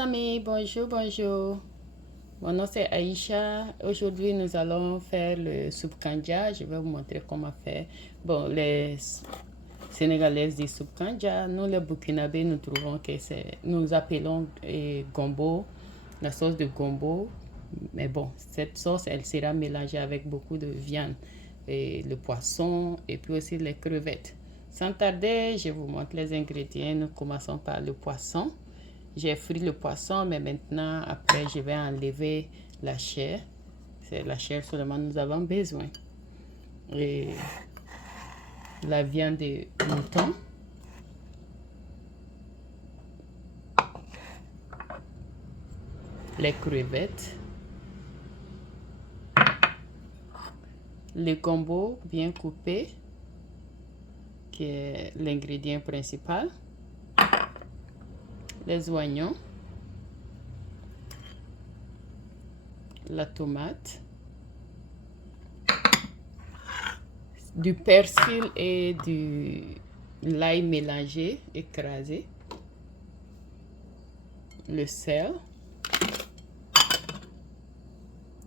amis, bonjour, bonjour. Mon nom c'est Aïcha. Aujourd'hui, nous allons faire le soupe kanja. Je vais vous montrer comment faire. Bon, les Sénégalaises disent soupe kanja. Nous, les Burkinabés, nous trouvons que nous appelons gombo, la sauce de gombo. Mais bon, cette sauce, elle sera mélangée avec beaucoup de viande, et le poisson et puis aussi les crevettes. Sans tarder, je vous montre les ingrédients. Nous commençons par le poisson. J'ai frit le poisson, mais maintenant, après, je vais enlever la chair. C'est la chair seulement nous avons besoin. Et la viande de mouton. Les crevettes. Le gombo bien coupé, qui est l'ingrédient principal. Les oignons, la tomate, du persil et du l'ail mélangé, écrasé, le sel,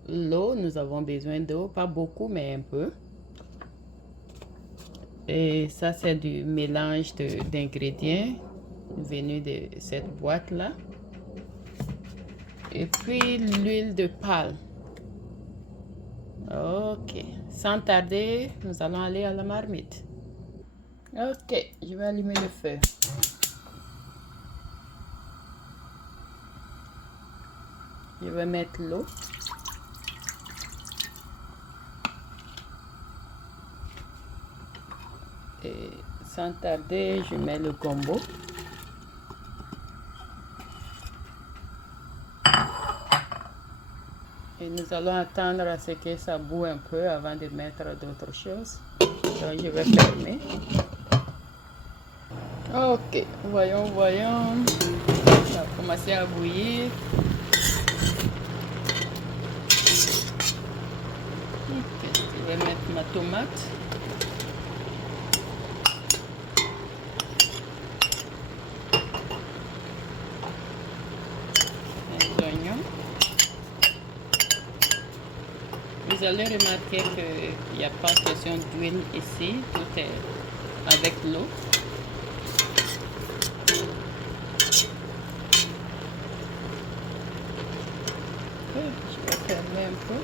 l'eau, nous avons besoin d'eau, pas beaucoup mais un peu. Et ça c'est du mélange d'ingrédients venu de cette boîte là. Et puis l'huile de palme. Ok, sans tarder, nous allons aller à la marmite. Ok, je vais allumer le feu. Je vais mettre l'eau. Et sans tarder, je mets le gombo. Et nous allons attendre à ce que ça boue un peu avant de mettre d'autres choses. Donc je vais fermer. Ok, voyons. Ça a commencé à bouillir. Ok, je vais mettre ma tomate. Les oignons. Vous allez remarquer qu'il n'y a pas question d'huile ici, tout est avec l'eau. Je vais fermer un peu.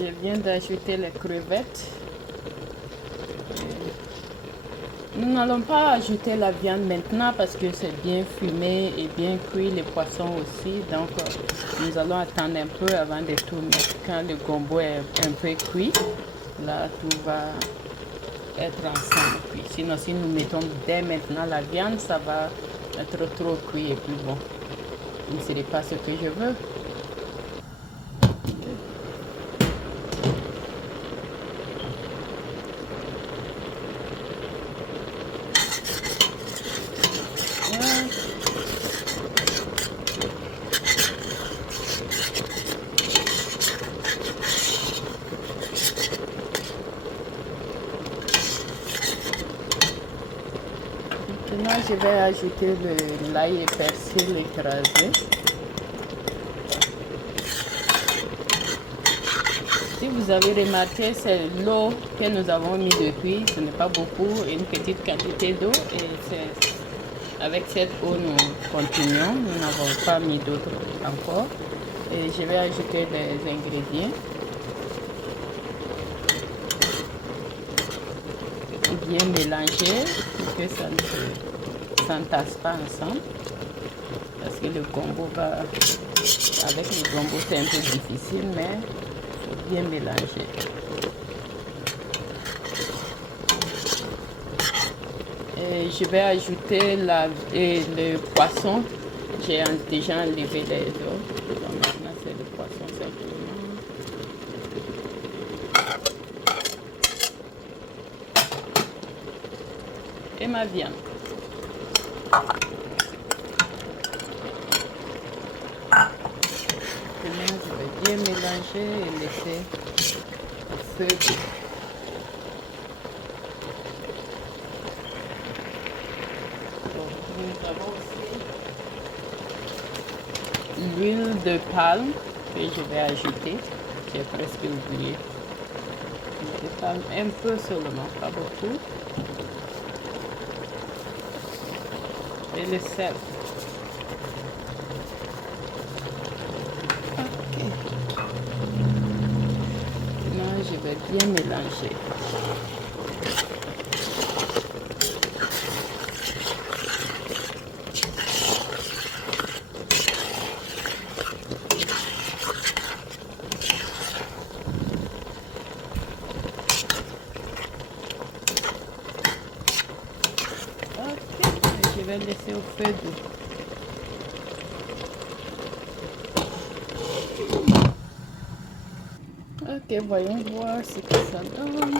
Je viens d'ajouter les crevettes. Nous n'allons pas ajouter la viande maintenant parce que c'est bien fumé et bien cuit, les poissons aussi. Donc nous allons attendre un peu avant de tout mettre. Quand le gombo est un peu cuit, là tout va être ensemble cuit. Sinon si nous mettons dès maintenant la viande, ça va être trop cuit et puis bon, ce n'est pas ce que je veux. je vais ajouter l'ail et persil écrasé. Si vous avez remarqué, c'est l'eau que nous avons mis depuis. Ce n'est pas beaucoup, une petite quantité d'eau. Et c'est avec cette eau, nous continuons. Nous n'avons pas mis d'autre encore. Et je vais ajouter les ingrédients. Bien mélanger pour que ça ne s'entasse pas ensemble. Parce que le gombo va... Avec le gombo, c'est un peu difficile, mais bien mélanger. Et je vais ajouter le poisson. J'ai déjà enlevé les os. Maintenant, c'est le poisson simplement. Et ma viande. Maintenant, je vais bien mélanger et laisser au feu. Nous avons aussi l'huile de palme que je vais ajouter. J'ai presque oublié. L'huile de palme, un peu seulement, pas beaucoup. Et le sel. Ok. Maintenant, je vais bien mélanger. Je vais laisser au feu doux. Ok, voyons voir ce que ça donne.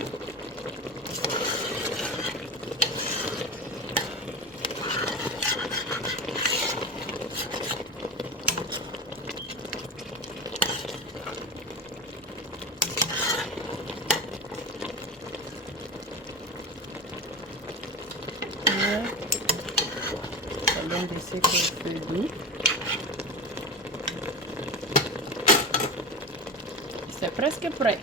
Ça donne des secs au feu doux. C'est presque prêt.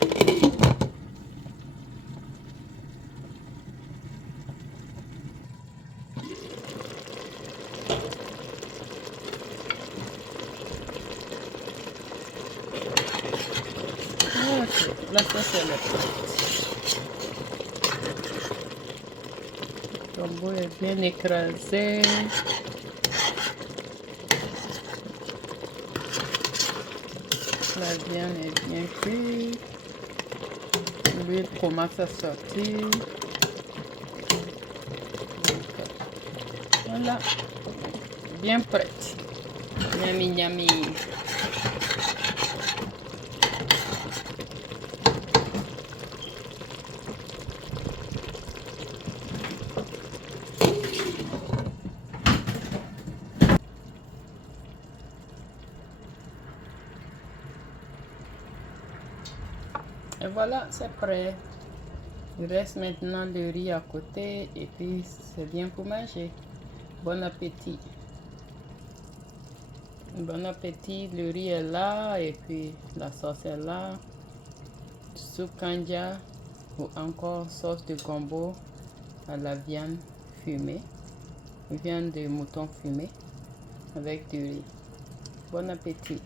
Ok, la sauce est prête. Le gombo est bien écrasé. La viande est bien cuite. L'huile commence à sortir. Voilà, bien prête. Yummy, yummy. Et voilà, c'est prêt. Il reste maintenant le riz à côté et puis c'est bien pour manger. Bon appétit. Bon appétit, le riz est là et puis la sauce est là. Soupe kanja ou encore sauce de gombo à la viande fumée. Viande de mouton fumée avec du riz. Bon appétit.